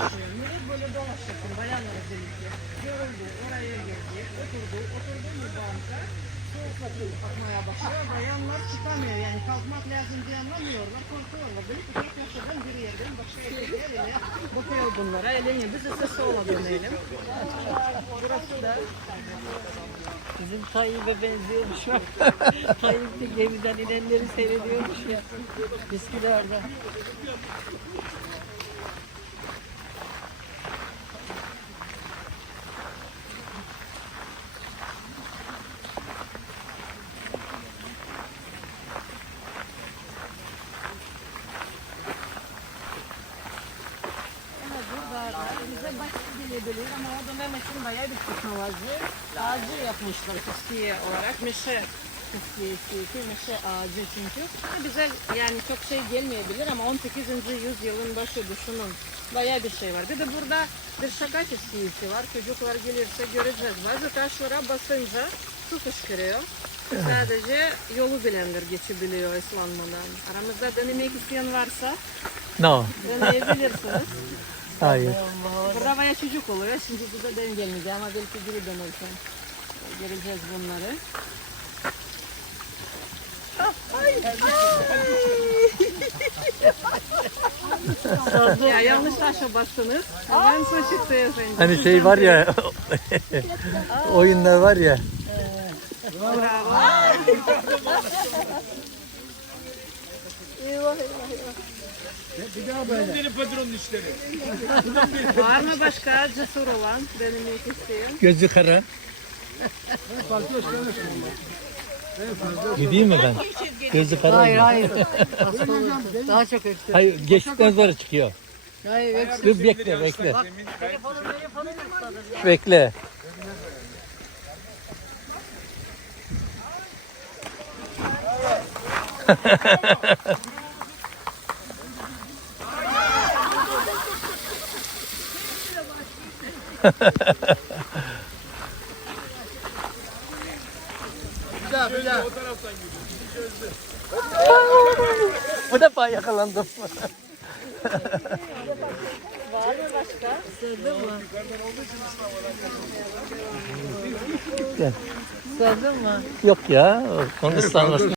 Millet böyle dolaşacaktır bayanlar özellikle. Yoruldu, oraya girdi, oturdu, oturdu mu banka, soğuklatı akmaya başlıyor. Bayanlar çıkamıyor yani kalkmak lazım diye anlamıyorlar, korkuyorlar. Böyle fotoğraf yaptıran bir yerden başka yerine bakıyor bunlara. Elini biz de sola dönelim. Burası da Bizim Tayyip'e benziyormuş bak. Tayyip de gemiden inenleri seyrediyormuş ya. Eskilerde. Ama burada bize gelebilir ama o dönem için bayağı bir teknoloji. Ağacı yapmışlar fıskiye olarak. Meşe fıskiyesi, meşe ağacı çünkü. Bize yani çok şey gelmeyebilir ama 18. yüzyılın başı düşünün. Bayağı bir şey var. Bir de burada bir şaka fıskiyesi var. Çocuklar gelirse göreceğiz. Bazı taşlara basınca su fışkırıyor. Sadece yolu bilenler geçebiliyor ıslanmadan. Aramızda denemek isteyen varsa No. deneyebilirsiniz. Hayır. Burada bayağı çocuk oluyor. Şimdi burada ben gelmeyeceğim ama belki biri dönerken göreceğiz bunları. ya yanlış taşa bastınız. Hemen su çıktı efendim. Hani şey var ya oyunlar var ya. Bravo. Benim patronun işleri. Var mı başka cesur olan denemek isteyen? Gözü kara. Gideyim mi ben? Gözü kara. Hayır mı? hayır. Hasta olur. Daha çok öksür. Hayır geçtikten sonra çıkıyor. Hayır öksür. Dur bekle bekle. Telefonu telefonu ısladı. Bekle. Bir daha bir daha. Bu defa yakalandım. Var mı başka? Sordun mu? Yok ya. Onun ıslanması.